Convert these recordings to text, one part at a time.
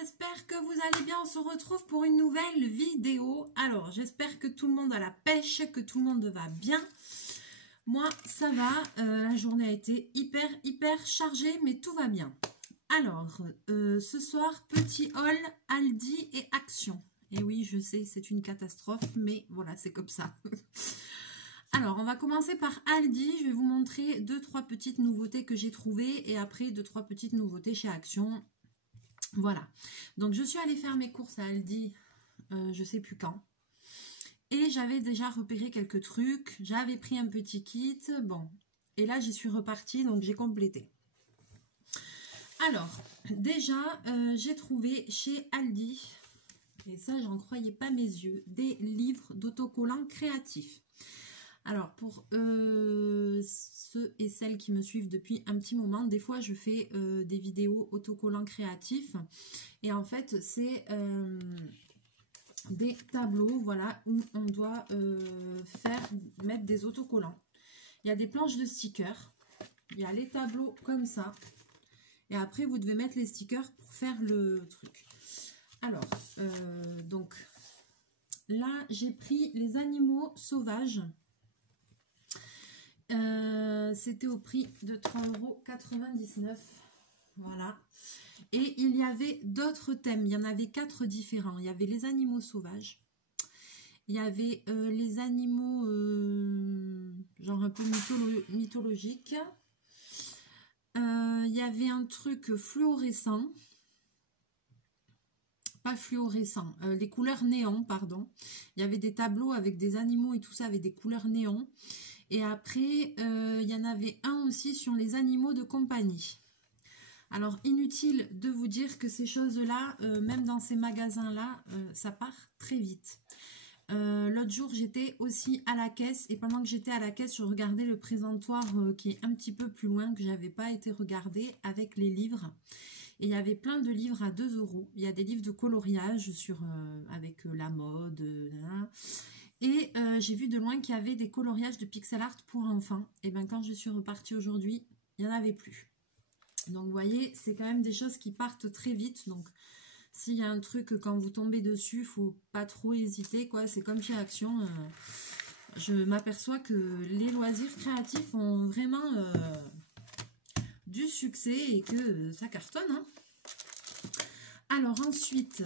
j'espère que vous allez bien. On se retrouve pour une nouvelle vidéo. Alors, j'espère que tout le monde a la pêche, que tout le monde va bien. Moi, ça va. La journée a été hyper chargée, mais tout va bien. Alors, ce soir, petit haul, Aldi et Action. Et oui, je sais, c'est une catastrophe, mais voilà, c'est comme ça. Alors, on va commencer par Aldi. Je vais vous montrer 2-3 petites nouveautés que j'ai trouvées et après 2-3 petites nouveautés chez Action. Voilà. Donc, je suis allée faire mes courses à Aldi, je sais plus quand. Et j'avais déjà repéré quelques trucs. J'avais pris un petit kit. Bon. Et là, j'y suis repartie, donc j'ai complété. Alors, déjà, j'ai trouvé chez Aldi, et ça, j'en croyais pas mes yeux, des livres d'autocollants créatifs. Alors, pour ceux et celles qui me suivent depuis un petit moment, des fois, je fais des vidéos autocollants créatifs. Et en fait, c'est des tableaux, voilà, où on doit mettre des autocollants. Il y a des planches de stickers. Il y a les tableaux comme ça. Et après, vous devez mettre les stickers pour faire le truc. Alors, donc, là, j'ai pris les animaux sauvages. C'était au prix de 3,99 €. Voilà. Et il y avait d'autres thèmes. Il y en avait 4 différents. Il y avait les animaux sauvages. Il y avait les animaux genre un peu mythologiques. Il y avait un truc fluorescent. Pas fluorescent. Les couleurs néon, pardon. Il y avait des tableaux avec des animaux et tout ça avec des couleurs néon. Et après, il y en avait un aussi sur les animaux de compagnie. Alors, inutile de vous dire que ces choses-là, même dans ces magasins-là, ça part très vite. L'autre jour, j'étais aussi à la caisse. Et pendant que j'étais à la caisse, je regardais le présentoir qui est un petit peu plus loin, que je n'avais pas été regarder, avec les livres. Et il y avait plein de livres à 2 €. Il y a des livres de coloriage avec la mode. Et j'ai vu de loin qu'il y avait des coloriages de pixel art pour enfants. Et bien quand je suis repartie aujourd'hui, il n'y en avait plus. Donc vous voyez, c'est quand même des choses qui partent très vite. Donc s'il y a un truc, quand vous tombez dessus, il ne faut pas trop hésiter, quoi. C'est comme chez Action. Je m'aperçois que les loisirs créatifs ont vraiment du succès et que ça cartonne. Hein. Alors ensuite...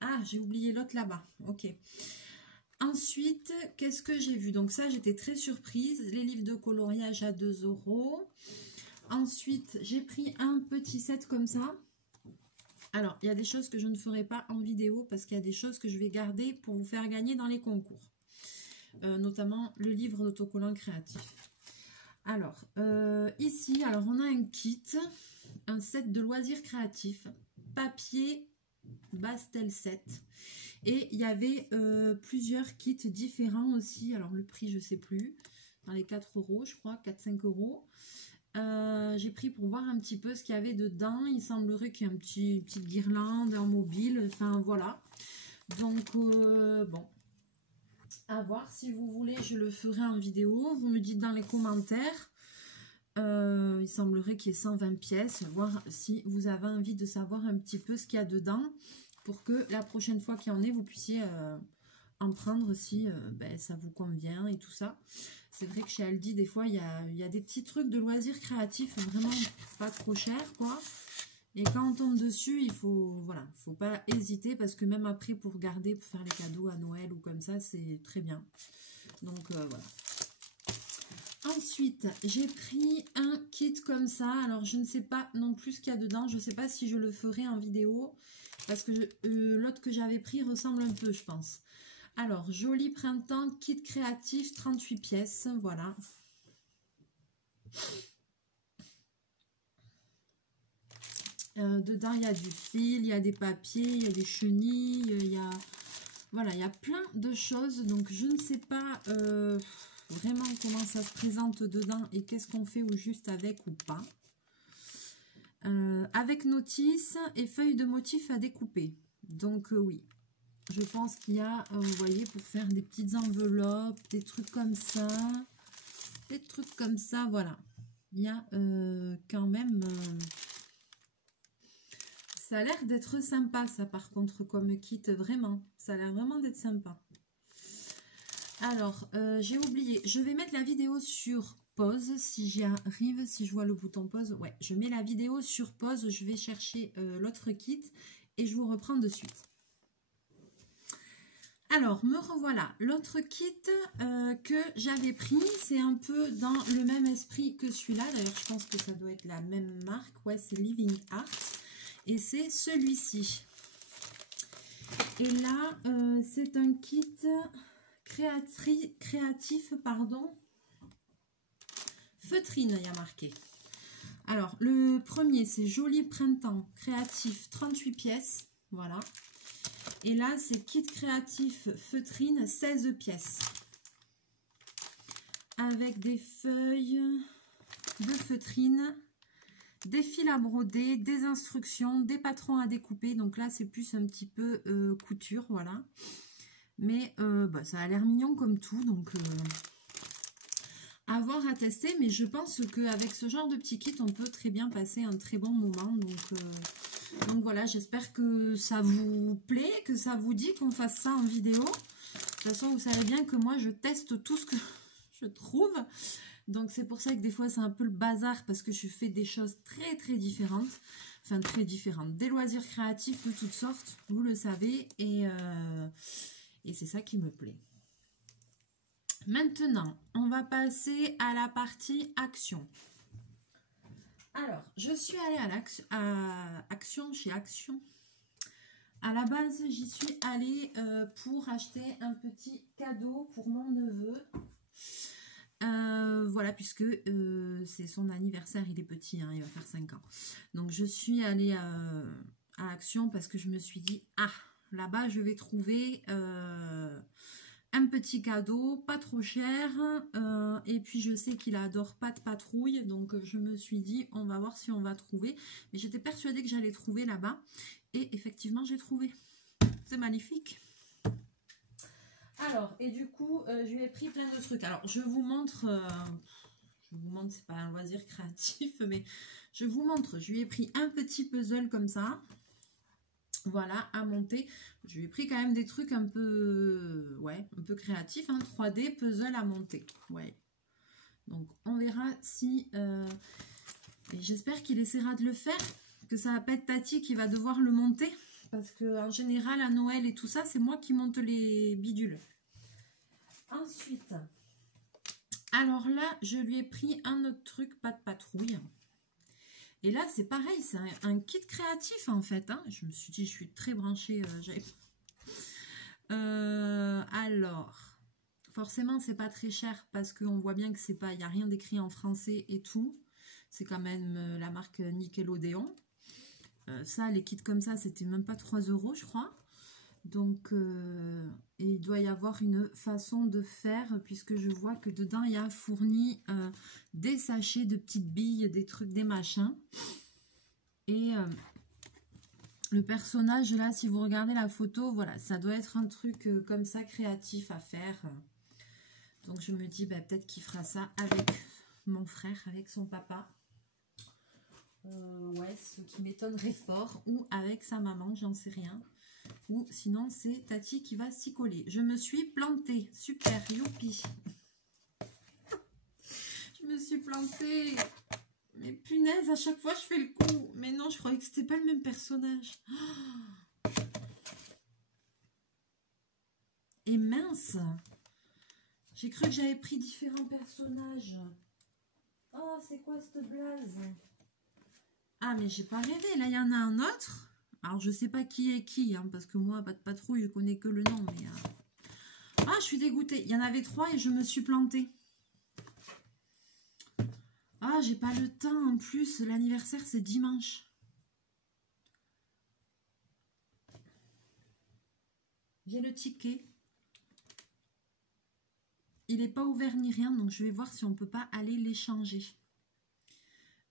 Ah, j'ai oublié l'autre là-bas. Ok. Ensuite, qu'est-ce que j'ai vu? Donc ça, j'étais très surprise. Les livres de coloriage à 2 €. Ensuite, j'ai pris un petit set comme ça. Alors, il y a des choses que je ne ferai pas en vidéo parce qu'il y a des choses que je vais garder pour vous faire gagner dans les concours. Notamment le livre d'autocollant créatif. Alors, ici, alors on a un kit, un set de loisirs créatifs, papier Bastel set. Et il y avait plusieurs kits différents aussi. Alors le prix, je sais plus. Dans les 4 € je crois, 4-5 €. J'ai pris pour voir un petit peu ce qu'il y avait dedans. Il semblerait qu'il y ait une petite guirlande en mobile. Enfin voilà. Donc bon. À voir, si vous voulez, je le ferai en vidéo. Vous me dites dans les commentaires. Il semblerait qu'il y ait 120 pièces. Voir si vous avez envie de savoir un petit peu ce qu'il y a dedans. Pour que la prochaine fois qu'il y en ait, vous puissiez en prendre si ça vous convient et tout ça. C'est vrai que chez Aldi, des fois, il y a des petits trucs de loisirs créatifs vraiment pas trop chers, quoi. Et quand on tombe dessus, il faut pas hésiter parce que même après, pour garder, pour faire les cadeaux à Noël ou comme ça, c'est très bien. Donc, voilà. Ensuite, j'ai pris un kit comme ça. Alors, je ne sais pas non plus ce qu'il y a dedans. Je ne sais pas si je le ferai en vidéo. Parce que l'autre que j'avais pris ressemble un peu, je pense. Alors, joli printemps, kit créatif, 38 pièces. Voilà. Dedans, il y a du fil, il y a des papiers, il y a des chenilles, voilà, il y a plein de choses. Donc, je ne sais pas vraiment comment ça se présente dedans et qu'est-ce qu'on fait au juste avec ou pas. Avec notice et feuilles de motifs à découper. Donc oui, je pense qu'il y a, vous voyez, pour faire des petites enveloppes, des trucs comme ça. Des trucs comme ça, voilà. Il y a quand même Ça a l'air d'être sympa, ça, par contre, comme kit, vraiment. Ça a l'air vraiment d'être sympa. Alors, j'ai oublié. Je vais mettre la vidéo sur pause, si j'y arrive, si je vois le bouton pause. Ouais, je mets la vidéo sur pause. Je vais chercher l'autre kit et je vous reprends de suite. Alors, me revoilà. L'autre kit que j'avais pris, c'est un peu dans le même esprit que celui-là. D'ailleurs, je pense que ça doit être la même marque. Ouais, c'est Living Art. Et c'est celui-ci. Et là, c'est un kit créatif, pardon. Feutrine, il y a marqué. Alors, le premier, c'est Joli Printemps créatif, 38 pièces. Voilà. Et là, c'est kit créatif feutrine, 16 pièces. Avec des feuilles de feutrine, des fils à broder, des instructions, des patrons à découper. Donc là, c'est plus un petit peu couture, voilà. Mais bah, ça a l'air mignon comme tout, donc à voir, à tester. Mais je pense qu'avec ce genre de petit kit, on peut très bien passer un très bon moment. Donc voilà, j'espère que ça vous plaît, que ça vous dit qu'on fasse ça en vidéo. De toute façon, vous savez bien que moi, je teste tout ce que je trouve. Donc c'est pour ça que des fois c'est un peu le bazar parce que je fais des choses très différentes. Enfin très différentes. Des loisirs créatifs de toutes sortes, vous le savez. Et c'est ça qui me plaît. Maintenant, on va passer à la partie action. Alors, je suis allée à Action, chez Action. À la base, j'y suis allée pour acheter un petit cadeau pour mon neveu. Voilà, puisque c'est son anniversaire, il est petit, hein, il va faire 5 ans. Donc je suis allée à Action parce que je me suis dit, ah, là-bas je vais trouver un petit cadeau, pas trop cher, et puis je sais qu'il adore Pat' Patrouille, donc je me suis dit, on va voir si on va trouver. Mais j'étais persuadée que j'allais trouver là-bas, et effectivement j'ai trouvé. C'est magnifique. Alors, et du coup, je lui ai pris plein de trucs. Alors, je vous montre, c'est pas un loisir créatif, mais je vous montre. Je lui ai pris un petit puzzle comme ça. Voilà, à monter. Je lui ai pris quand même des trucs un peu, ouais, un peu créatifs, hein, 3D, puzzle à monter. Ouais. Donc, on verra si... et j'espère qu'il essaiera de le faire, que ça va pas être Tati qui va devoir le monter. Parce que en général, à Noël et tout ça, c'est moi qui monte les bidules. Ensuite, alors là, je lui ai pris un autre truc, Pat' Patrouille. Et là, c'est pareil, c'est un kit créatif en fait. Hein. Je me suis dit, je suis très branchée. Alors, forcément, c'est pas très cher parce qu'on voit bien que c'est pas, il n'y a rien d'écrit en français et tout. C'est quand même la marque Nickelodeon. Ça, les kits comme ça, c'était même pas 3 €, je crois. Donc, et il doit y avoir une façon de faire, puisque je vois que dedans, il y a fourni des sachets de petites billes, des trucs, des machins. Et le personnage, là, si vous regardez la photo, voilà, ça doit être un truc comme ça, créatif à faire. Donc, je me dis, bah, peut-être qu'il fera ça avec mon frère, avec son papa. Ouais, ce qui m'étonnerait fort, ou avec sa maman, j'en sais rien, ou sinon c'est Tati qui va s'y coller. Je me suis plantée, super, youpi. Je me suis plantée, mais punaise, à chaque fois je fais le coup, mais non, je croyais que c'était pas le même personnage. Et mince, j'ai cru que j'avais pris différents personnages. Oh, c'est quoi cette blaze? Ah, mais j'ai pas rêvé. Là, il y en a un autre. Alors, je sais pas qui est qui, hein, parce que moi, Pat' Patrouille, je connais que le nom. Mais ah, je suis dégoûtée. Il y en avait 3 et je me suis plantée. Ah, j'ai pas le temps. En plus, l'anniversaire, c'est dimanche. J'ai le ticket. Il n'est pas ouvert ni rien, donc je vais voir si on peut pas aller l'échanger.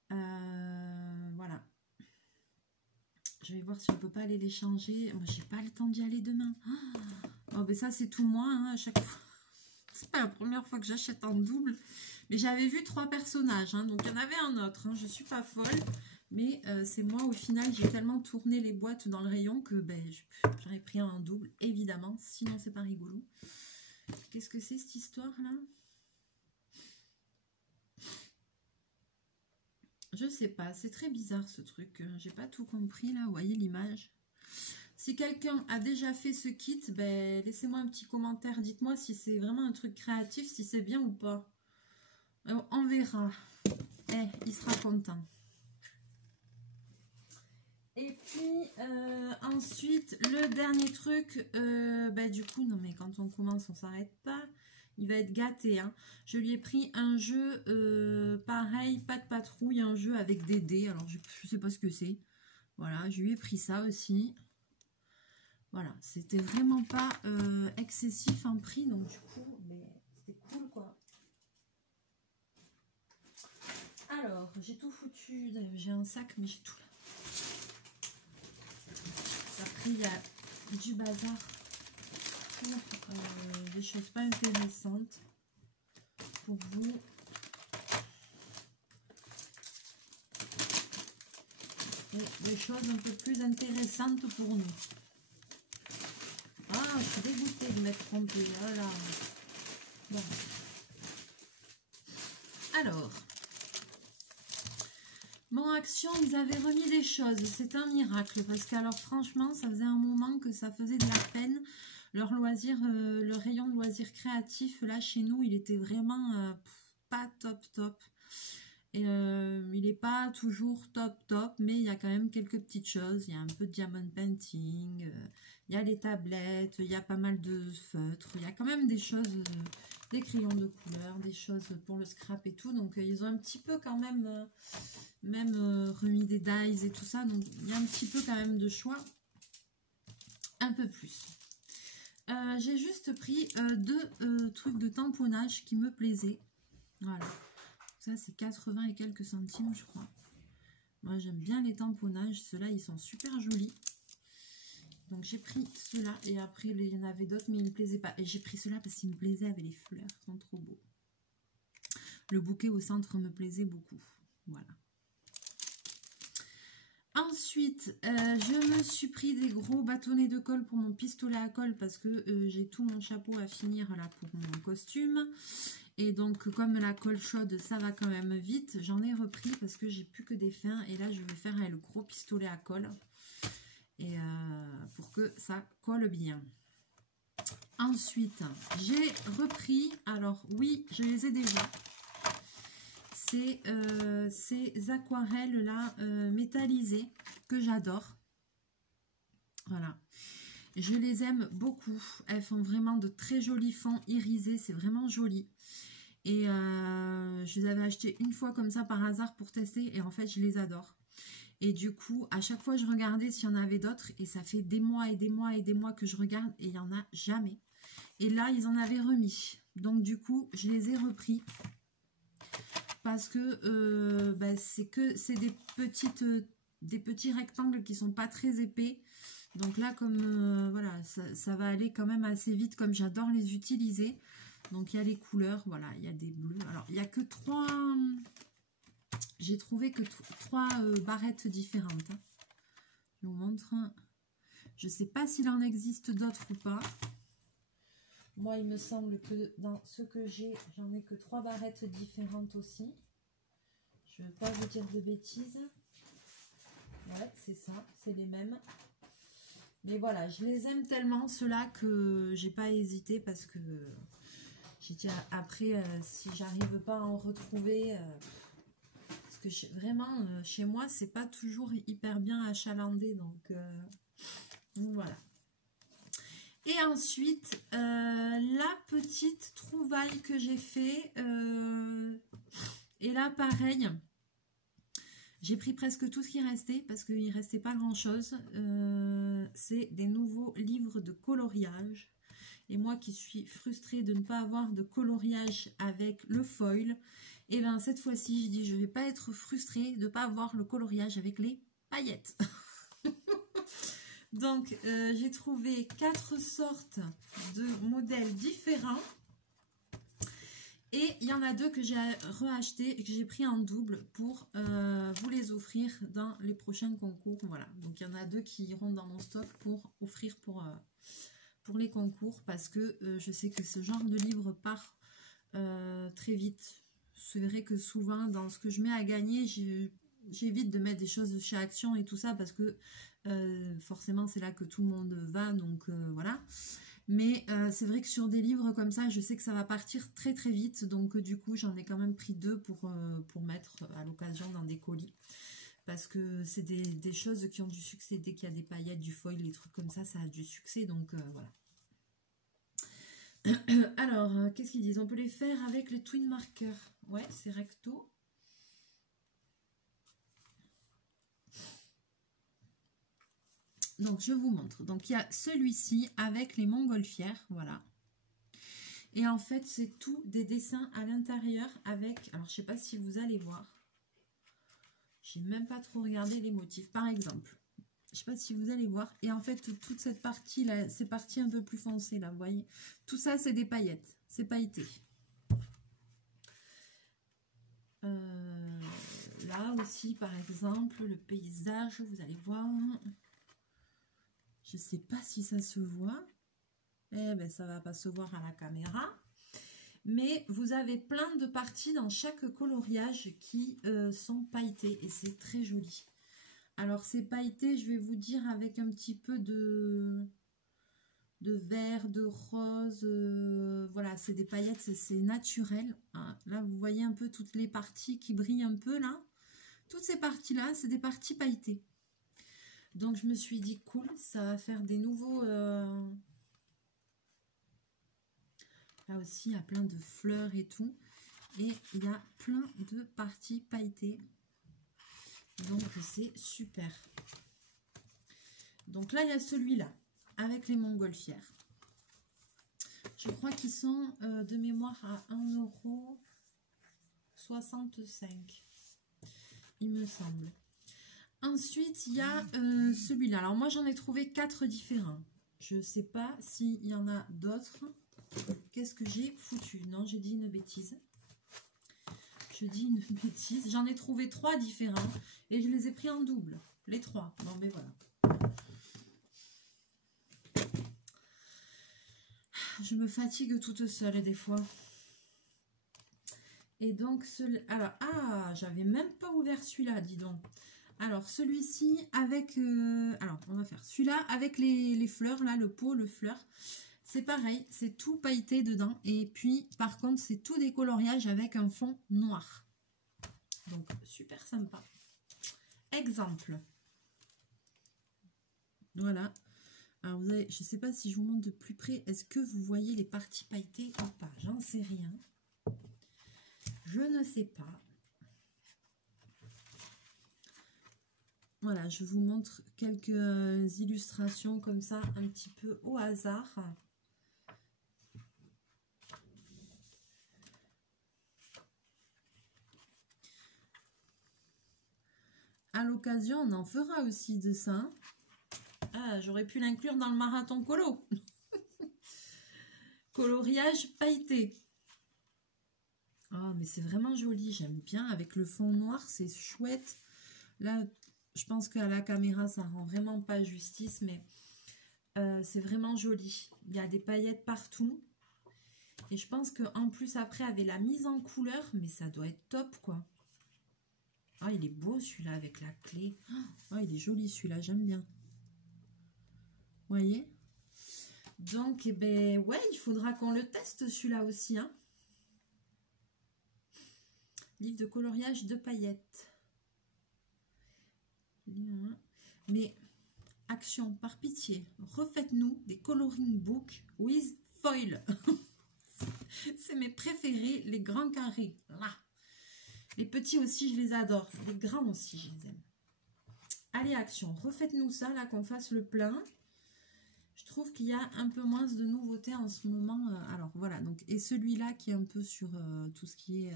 Voilà. Je vais voir si on peut pas aller les changer. Moi, j'ai pas le temps d'y aller demain. Oh, ben ça, c'est tout moi, hein, à chaque fois. C'est pas la première fois que j'achète en double. Mais j'avais vu 3 personnages, hein, donc il y en avait un autre. Hein, je suis pas folle. Mais c'est moi, au final, j'ai tellement tourné les boîtes dans le rayon que ben, j'en ai pris un double, évidemment. Sinon, c'est pas rigolo. Qu'est-ce que c'est cette histoire-là? Je sais pas, c'est très bizarre ce truc. J'ai pas tout compris là, vous voyez l'image. Si quelqu'un a déjà fait ce kit, ben, laissez-moi un petit commentaire. Dites-moi si c'est vraiment un truc créatif, si c'est bien ou pas. On verra. Il sera content. Et puis, ensuite, le dernier truc, ben, du coup, non mais quand on commence, on s'arrête pas. Il va être gâté. Hein. Je lui ai pris un jeu, pareil, pas de patrouille, un jeu avec des dés. Alors, je sais pas ce que c'est. Voilà, je lui ai pris ça aussi. Voilà, c'était vraiment pas excessif en prix, donc du coup, c'était cool quoi. Alors, j'ai tout foutu, j'ai un sac, mais j'ai tout là. Après, il y a du bazar pour des choses pas intéressantes pour vous. Et des choses un peu plus intéressantes pour nous. Ah, je suis dégoûtée de m'être trompée. Voilà. Bon. Alors, mon action, ils avaient remis des choses. C'est un miracle. Parce que, alors, franchement, ça faisait un moment que ça faisait de la peine. Leur loisir, le rayon de loisirs créatifs, là, chez nous, il était vraiment pas top. Et il n'est pas toujours top, mais il y a quand même quelques petites choses. Il y a un peu de diamond painting, il y a les tablettes, il y a pas mal de feutres. Il y a quand même des choses, des crayons de couleur, des choses pour le scrap et tout. Donc ils ont un petit peu quand même, remis des dies et tout ça. Donc il y a un petit peu quand même de choix, un peu plus. J'ai juste pris deux trucs de tamponnage qui me plaisaient. Voilà. Ça, c'est 80 et quelques centimes, je crois. Moi, j'aime bien les tamponnages. Ceux-là, ils sont super jolis. Donc, j'ai pris ceux-là. Et après, il y en avait d'autres, mais ils ne me plaisaient pas. Et j'ai pris ceux-là parce qu'ils me plaisaient avec les fleurs. Ils sont trop beaux. Le bouquet au centre me plaisait beaucoup. Voilà. Ensuite, je me suis pris des gros bâtonnets de colle pour mon pistolet à colle parce que j'ai tout mon chapeau à finir là pour mon costume. Et donc, comme la colle chaude, ça va quand même vite, j'en ai repris parce que j'ai plus que des fins. Et là, je vais faire le gros pistolet à colle. Et pour que ça colle bien. Ensuite, j'ai repris, alors oui, je les ai déjà. C'est ces aquarelles-là métallisées que j'adore. Voilà. Je les aime beaucoup. Elles font vraiment de très jolis fonds irisés. C'est vraiment joli. Et je les avais achetées une fois comme ça par hasard pour tester. Et en fait, je les adore. Et du coup, à chaque fois, je regardais s'il y en avait d'autres. Et ça fait des mois et des mois et des mois que je regarde. Et il n'y en a jamais. Et là, ils en avaient remis. Donc, du coup, je les ai repris. Parce que c'est des petits rectangles qui sont pas très épais. Donc là, comme voilà, ça va aller quand même assez vite, comme j'adore les utiliser. Donc il y a les couleurs, voilà, il y a des bleus. Alors il n'y a que 3, j'ai trouvé que 3 barrettes différentes. Hein. Je vous montre. Je ne sais pas s'il en existe d'autres ou pas. Moi, il me semble que dans ce que j'ai, j'en ai que 3 barrettes différentes aussi. Je ne veux pas vous dire de bêtises. Ouais, c'est ça, c'est les mêmes. Mais voilà, je les aime tellement, ceux-là, que j'ai pas hésité parce que j'ai dit après, si j'arrive pas à en retrouver, parce que vraiment, chez moi, c'est pas toujours hyper bien achalandé, donc voilà. Et ensuite, la petite trouvaille que j'ai fait, et là, pareil, j'ai pris presque tout ce qui restait parce qu'il ne restait pas grand chose. C'est des nouveaux livres de coloriage. Et moi qui suis frustrée de ne pas avoir de coloriage avec le foil, et bien cette fois-ci, je dis je ne vais pas être frustrée de ne pas avoir le coloriage avec les paillettes. Donc, j'ai trouvé 4 sortes de modèles différents. Et il y en a deux que j'ai reacheté et que j'ai pris en double pour vous les offrir dans les prochains concours. Voilà, donc il y en a deux qui iront dans mon stock pour offrir pour les concours parce que je sais que ce genre de livre part très vite. C'est vrai que souvent dans ce que je mets à gagner, j'évite de mettre des choses de chez Action et tout ça parce que forcément c'est là que tout le monde va, donc voilà. Mais c'est vrai que sur des livres comme ça, je sais que ça va partir très très vite. Donc du coup, j'en ai quand même pris deux pour mettre à l'occasion dans des colis. Parce que c'est des choses qui ont du succès. Dès qu'il y a des paillettes, du foil, des trucs comme ça a du succès. Donc voilà. Alors, qu'est-ce qu'ils disent? On peut les faire avec les twin markers. Ouais, c'est recto. Donc, je vous montre. Donc, il y a celui-ci avec les montgolfières. Voilà. Et en fait, c'est tout des dessins à l'intérieur avec... Alors, je ne sais pas si vous allez voir. J'ai même pas trop regardé les motifs. Par exemple, je ne sais pas si vous allez voir. Et en fait, toute cette partie-là, ces parties un peu plus foncées, là, vous voyez. Tout ça, c'est des paillettes. C'est pailleté. Là aussi, par exemple, le paysage, vous allez voir. Je ne sais pas si ça se voit. Eh bien, ça ne va pas se voir à la caméra. Mais vous avez plein de parties dans chaque coloriage qui sont pailletées. Et c'est très joli. Alors, c'est pailleté, je vais vous dire, avec un petit peu de vert, de rose. Voilà, c'est des paillettes, c'est naturel. Hein. Là, vous voyez un peu toutes les parties qui brillent un peu, là. Toutes ces parties-là, c'est des parties pailletées. Donc, je me suis dit, cool, ça va faire des nouveaux... Là aussi, il y a plein de fleurs et tout. Et il y a plein de parties pailletées. Donc, c'est super. Donc là, il y a celui-là, avec les montgolfières. Je crois qu'ils sont de mémoire à 1,65 €. Il me semble. Ensuite, il y a celui-là. Alors, moi, j'en ai trouvé 4 différents. Je ne sais pas s'il y en a d'autres. Qu'est-ce que j'ai foutu? Non, j'ai dit une bêtise. Je dis une bêtise. J'en ai trouvé 3 différents et je les ai pris en double. Les 3. Bon, mais voilà. Je me fatigue toute seule des fois. Et donc, alors, j'avais même pas ouvert celui-là, dis donc. Alors, celui-ci avec... alors, on va faire celui-là avec les fleurs, là, le pot, le fleur. C'est pareil, c'est tout pailleté dedans. Et puis, par contre, c'est tout des coloriages avec un fond noir. Donc, super sympa. Exemple. Voilà. Alors, vous avez, je ne sais pas si je vous montre de plus près. Est-ce que vous voyez les parties pailletées ou pas? J'en sais rien. Je ne sais pas. Voilà, je vous montre quelques illustrations comme ça, un petit peu au hasard. À l'occasion, on en fera aussi de ça. Ah, j'aurais pu l'inclure dans le marathon colo. Coloriage pailleté. Oh, mais c'est vraiment joli, j'aime bien. Avec le fond noir, c'est chouette. Là, je pense qu'à la caméra, ça rend vraiment pas justice, mais c'est vraiment joli. Il y a des paillettes partout. Et je pense qu'en plus, après, avec la mise en couleur, mais ça doit être top, quoi. Ah, il est beau, celui-là, avec la clé. Ah, il est joli, celui-là, j'aime bien. Vous voyez? Donc, eh ben, ouais, il faudra qu'on le teste, celui-là aussi, hein. Livre de coloriage de paillettes. Mais, Action, par pitié, refaites-nous des coloring books with foil. C'est mes préférés, les grands carrés. Là. Les petits aussi, je les adore. Les grands aussi, je les aime. Allez, Action, refaites-nous ça, là, qu'on fasse le plein. Je trouve qu'il y a un peu moins de nouveautés en ce moment. Alors, voilà. Donc, et celui-là qui est un peu sur tout ce qui est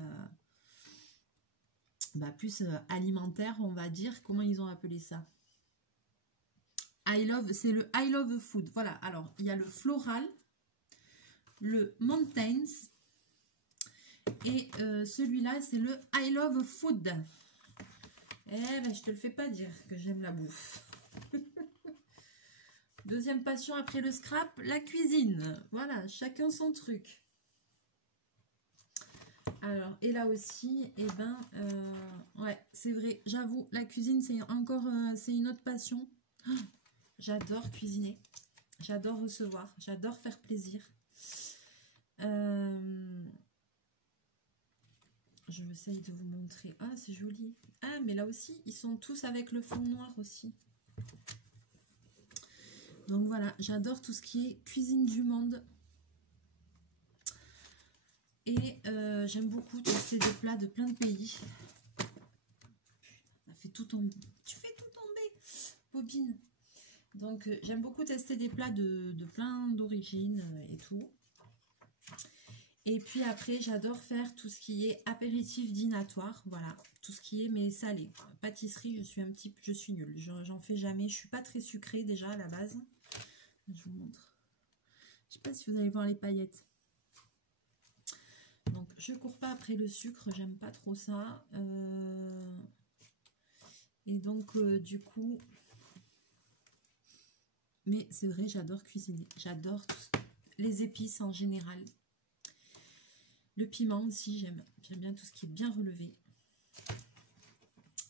plus alimentaire, on va dire. Comment ils ont appelé ça? C'est le I Love Food. Voilà. Alors, il y a le floral, le mountains Et celui-là, c'est le I Love Food. Eh ben, je te le fais pas dire que j'aime la bouffe. Deuxième passion après le scrap, la cuisine. Voilà, chacun son truc. Alors, et là aussi, eh ben, ouais, c'est vrai, j'avoue, la cuisine, c'est encore, c'est une autre passion. Oh, j'adore cuisiner, j'adore recevoir, j'adore faire plaisir. Je vais essayer de vous montrer. Ah, c'est joli. Ah, mais là aussi, ils sont tous avec le fond noir aussi. Donc voilà, j'adore tout ce qui est cuisine du monde. Et j'aime beaucoup tester des plats de plein de pays. Ça fait tout tomber. Tu fais tout tomber, Bobine. Donc j'aime beaucoup tester des plats de plein d'origines et tout. Et puis après, j'adore faire tout ce qui est apéritif dînatoire. Voilà, tout ce qui est mais salé. Pâtisserie, je suis nulle. J'en fais jamais. Je suis pas très sucrée déjà à la base. Je vous montre. Je sais pas si vous allez voir les paillettes. Donc je cours pas après le sucre, j'aime pas trop ça. Et donc du coup, mais c'est vrai, j'adore cuisiner. J'adore les épices en général. Le piment aussi, j'aime bien tout ce qui est bien relevé.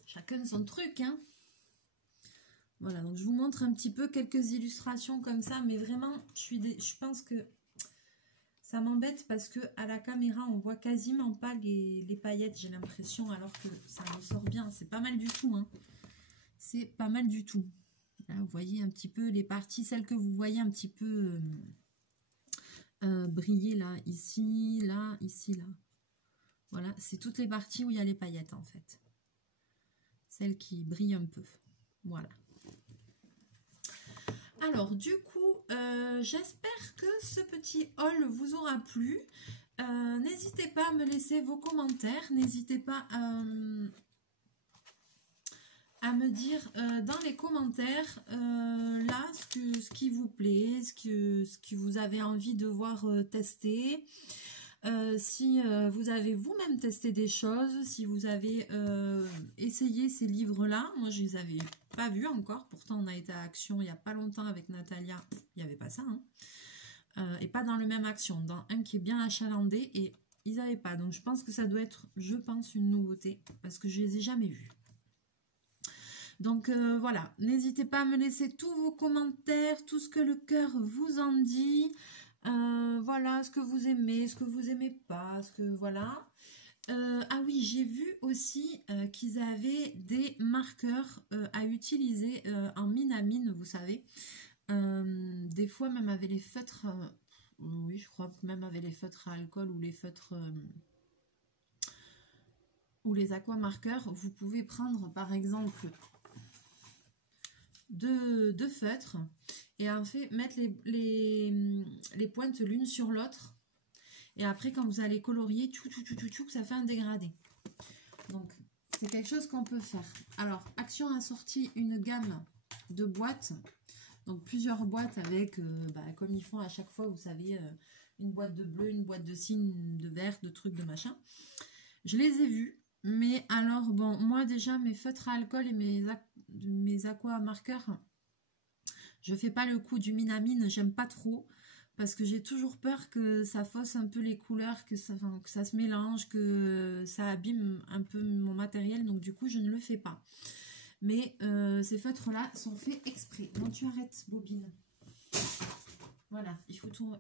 Chacun son truc, hein. Voilà, donc je vous montre un petit peu quelques illustrations comme ça, mais vraiment, je pense que ça m'embête parce que à la caméra, on voit quasiment pas les paillettes, j'ai l'impression, alors que ça ressort bien. C'est pas mal du tout, hein. C'est pas mal du tout. Là, vous voyez un petit peu les parties, celles que vous voyez un petit peu briller là, ici, là, ici, là. Voilà, c'est toutes les parties où il y a les paillettes en fait. Celles qui brillent un peu. Voilà. Alors du coup, j'espère que ce petit haul vous aura plu. N'hésitez pas à me laisser vos commentaires. N'hésitez pas à me dire dans les commentaires là ce qui vous plaît, ce que vous avez envie de voir tester. Si vous avez vous-même testé des choses, si vous avez essayé ces livres-là, moi je les avais pas vus encore, pourtant on a été à Action il n'y a pas longtemps avec Natalia, il n'y avait pas ça, hein. Et pas dans le même Action, dans un qui est bien achalandé, et ils n'avaient pas, donc je pense que ça doit être, je pense, une nouveauté, parce que je les ai jamais vus. Donc voilà, n'hésitez pas à me laisser tous vos commentaires, tout ce que le cœur vous en dit. Voilà, ce que vous aimez, ce que vous aimez pas, ce que voilà. Ah oui, j'ai vu aussi qu'ils avaient des marqueurs à utiliser en mine à mine, vous savez. Des fois même avec les feutres, oui, je crois que même avec les feutres à alcool ou les feutres ou les aquamarqueurs, vous pouvez prendre par exemple deux feutres et en fait mettre les pointes l'une sur l'autre, et après quand vous allez colorier, ça fait un dégradé. Donc c'est quelque chose qu'on peut faire. Alors Action a sorti une gamme de boîtes, donc plusieurs boîtes avec comme ils font à chaque fois, vous savez, une boîte de bleu, une boîte de cygne, de vert, de trucs, de machin. Je les ai vus, mais alors bon, moi déjà mes feutres à alcool et mes aqua marqueurs, je fais pas le coup du mine à mine, j'aime pas trop, parce que j'ai toujours peur que ça fausse un peu les couleurs, que ça se mélange, que ça abîme un peu mon matériel, donc du coup je ne le fais pas. Mais ces feutres là sont faits exprès. Bon, tu arrêtes, Bobine. Voilà, il faut tout.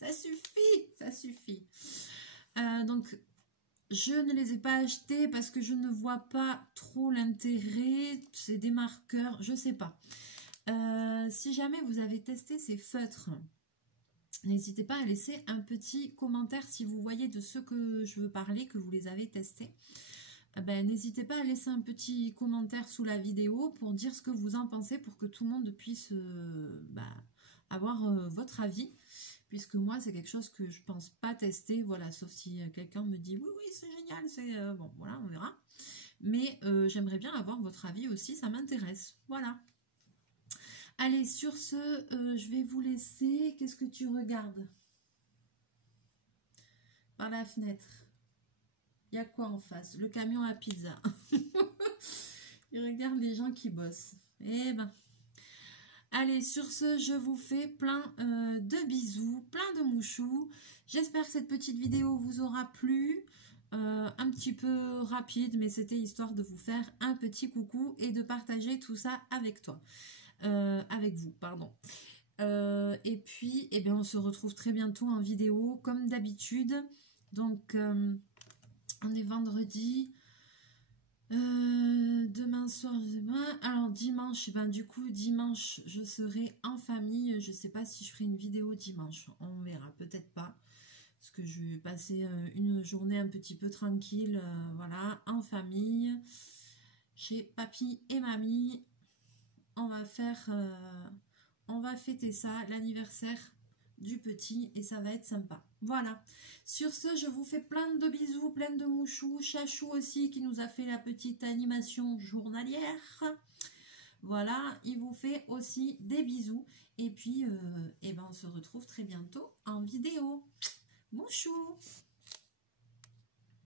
Ça suffit, ça suffit. Donc je ne les ai pas achetés parce que je ne vois pas trop l'intérêt. C'est des marqueurs, je sais pas. Si jamais vous avez testé ces feutres, n'hésitez pas à laisser un petit commentaire si vous voyez de ceux que je veux parler, que vous les avez testés. N'hésitez pas à laisser un petit commentaire sous la vidéo pour dire ce que vous en pensez, pour que tout le monde puisse avoir votre avis, puisque moi c'est quelque chose que je pense pas tester, voilà, sauf si quelqu'un me dit oui c'est génial, c'est bon, voilà, on verra, mais j'aimerais bien avoir votre avis aussi, ça m'intéresse, voilà. Allez, sur ce, je vais vous laisser. Qu'est-ce que tu regardes? par la fenêtre. Il y a quoi en face? Le camion à pizza. Il regarde les gens qui bossent. Eh ben. Allez, sur ce, je vous fais plein de bisous, plein de mouchous. J'espère que cette petite vidéo vous aura plu. Un petit peu rapide, mais c'était histoire de vous faire un petit coucou et de partager tout ça avec toi. Avec vous, pardon. Et puis, eh bien, on se retrouve très bientôt en vidéo, comme d'habitude. Donc, on est vendredi. Demain soir, alors dimanche, ben du coup dimanche je serai en famille. Je sais pas si je ferai une vidéo dimanche, on verra, peut-être pas, parce que je vais passer une journée un petit peu tranquille, voilà, en famille chez papy et mamie. On va faire on va fêter ça, l'anniversaire du petit, et ça va être sympa. Voilà, sur ce, je vous fais plein de bisous, plein de mouchous. Chachou aussi qui nous a fait la petite animation journalière. Voilà, il vous fait aussi des bisous. Et puis, eh ben, on se retrouve très bientôt en vidéo. Mouchou!